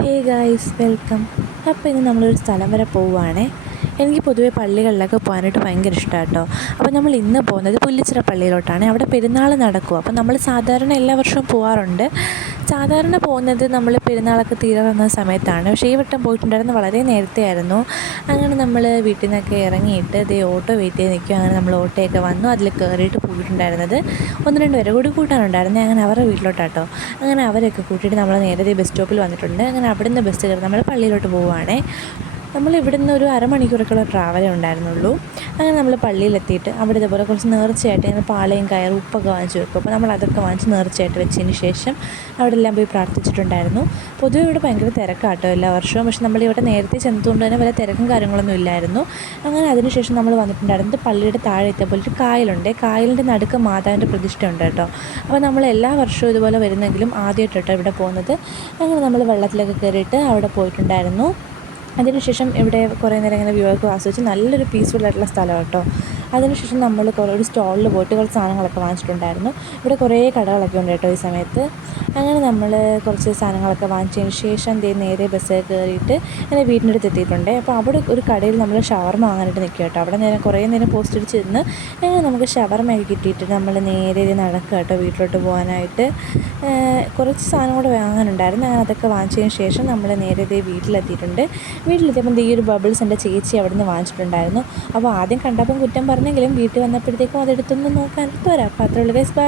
Hey guys welcome. അപ്പോൾ ഇന്ന് നമ്മളൊരു സ്ഥലം വരെ പോവുകയാണേ. എനിക്ക് പൊതുവേ പള്ളികളിലൊക്കെ പോകാനായിട്ട് ഭയങ്കര ഇഷ്ടമാണ് കേട്ടോ. അപ്പോൾ നമ്മൾ ഇന്ന് പോകുന്നത് പുല്ലിച്ചിറ പള്ളിയിലോട്ടാണ്. അവിടെ പെരുന്നാൾ നടക്കും. അപ്പോൾ നമ്മൾ സാധാരണ എല്ലാ വർഷവും പോകാറുണ്ട്. സാധാരണ പോകുന്നത് നമ്മൾ പെരുന്നാളൊക്കെ തീരാവുന്ന സമയത്താണ്. പക്ഷേ ഈ വട്ടം പോയിട്ടുണ്ടായിരുന്നത് വളരെ നേരത്തെ ആയിരുന്നു. അങ്ങനെ നമ്മൾ വീട്ടിൽ നിന്നൊക്കെ ഇറങ്ങിയിട്ട് ഓട്ടോ വെയിറ്റ് ചെയ്ത് നിൽക്കും. അങ്ങനെ നമ്മൾ ഓട്ടോയൊക്കെ വന്നു. അതിൽ കയറിയിട്ട് പോയിട്ടുണ്ടായിരുന്നത് ഒന്ന് രണ്ട് പേരെ കൂടി കൂട്ടാനുണ്ടായിരുന്നത്. അങ്ങനെ അവരുടെ വീട്ടിലോട്ടാട്ടോ. അങ്ങനെ അവരൊക്കെ കൂട്ടിയിട്ട് നമ്മൾ നേരത്തെ ബസ് സ്റ്റോപ്പിൽ വന്നിട്ടുണ്ട്. അങ്ങനെ അവിടെ നിന്ന് ബസ് കയറി നമ്മൾ പള്ളിയിലോട്ട് പോവുകയാണേ. നമ്മൾ ഇവിടെ നിന്ന് ഒരു അരമണിക്കൂറൊക്കെയുള്ള ട്രാവലേ ഉണ്ടായിരുന്നുള്ളൂ. അങ്ങനെ നമ്മൾ പള്ളിയിലെത്തിയിട്ട് അവിടെ ഇതേപോലെ കുറച്ച് നേർച്ചയായിട്ട് ഇങ്ങനെ പാളയും കയറും ഉപ്പൊക്കെ വാങ്ങിച്ച് വെക്കും. അപ്പോൾ നമ്മൾ അതൊക്കെ വാങ്ങിച്ച് നേർച്ചയായിട്ട് വെച്ചതിന് ശേഷം അവിടെ എല്ലാം പോയി പ്രാർത്ഥിച്ചിട്ടുണ്ടായിരുന്നു. പൊതുവെ ഇവിടെ ഭയങ്കര തിരക്കാട്ടോ എല്ലാ വർഷവും. പക്ഷെ നമ്മളിവിടെ നേരത്തെ ചെന്നതുകൊണ്ട് തന്നെ വലിയ തിരക്കും കാര്യങ്ങളൊന്നും ഇല്ലായിരുന്നു. അങ്ങനെ അതിനുശേഷം നമ്മൾ വന്നിട്ടുണ്ടായിരുന്നത് പള്ളിയുടെ താഴെ എത്തിയപ്പോൾ ഒരു കായലുണ്ട്. കായലിൻ്റെ നടുക്ക് മാതാവിൻ്റെ പ്രതിഷ്ഠ ഉണ്ട് കേട്ടോ. അപ്പോൾ നമ്മൾ എല്ലാ വർഷവും ഇതുപോലെ വരുന്നെങ്കിലും ആദ്യമായിട്ടോ ഇവിടെ പോകുന്നത്. അങ്ങനെ നമ്മൾ വെള്ളത്തിലൊക്കെ കയറിയിട്ട് അവിടെ പോയിട്ടുണ്ടായിരുന്നു. അതിനുശേഷം ഇവിടെ കുറേ നേരം ഇങ്ങനെ വ്യൂ ഒക്കെ ആസ്വദിച്ച് നല്ലൊരു പീസ്ഫുൾ ആയിട്ടുള്ള സ്ഥലം കേട്ടോ. അതിനുശേഷം നമ്മൾ ഒരു സ്റ്റോളിൽ പോയിട്ട് കുറച്ച് സാധനങ്ങളൊക്കെ വാങ്ങിച്ചിട്ടുണ്ടായിരുന്നു. ഇവിടെ കുറേ കടകളൊക്കെ ഉണ്ട് കേട്ടോ ഈ സമയത്ത്. അങ്ങനെ നമ്മൾ കുറച്ച് സാധനങ്ങളൊക്കെ വാങ്ങിച്ചതിന് ശേഷം നേരെ ബസ് കയറിയിട്ട് ഇങ്ങനെ വീടിൻ്റെ അടുത്ത് എത്തിയിട്ടുണ്ട്. അപ്പോൾ അവിടെ ഒരു കടയിൽ നമ്മൾ ഷവർമ വാങ്ങാനായിട്ട് നിൽക്കുക കേട്ടോ. അവിടെ കുറേ നേരം പോസ്റ്റ് അടിച്ച് ഇരുന്ന് അങ്ങനെ നമുക്ക് ഷവർമയൊക്കെ കിട്ടിയിട്ട് നമ്മൾ നേരെ നടക്കുക കേട്ടോ വീട്ടിലോട്ട് പോകാനായിട്ട്. കുറച്ച് സാധനം കൂടെ വാങ്ങാനുണ്ടായിരുന്നു. അങ്ങനെ അതൊക്കെ വാങ്ങിച്ചതിന് ശേഷം നമ്മൾ നേരെ വീട്ടിലെത്തിയിട്ടുണ്ട്. വീട്ടിലെത്തിയപ്പോൾ ഈ ഒരു ബബിൾസ് എൻ്റെ ചേച്ചി അവിടെ നിന്ന് വാങ്ങിച്ചിട്ടുണ്ടായിരുന്നു. അപ്പോൾ ആദ്യം കണ്ടപ്പം കുറ്റം പറഞ്ഞെങ്കിലും വീട്ടിൽ വന്നപ്പോഴത്തേക്കും അതെടുത്തൊന്ന് നോക്കാൻ വരാം. അപ്പോൾ അത്രയുള്ളൂ ഗൈസ്. ബൈ.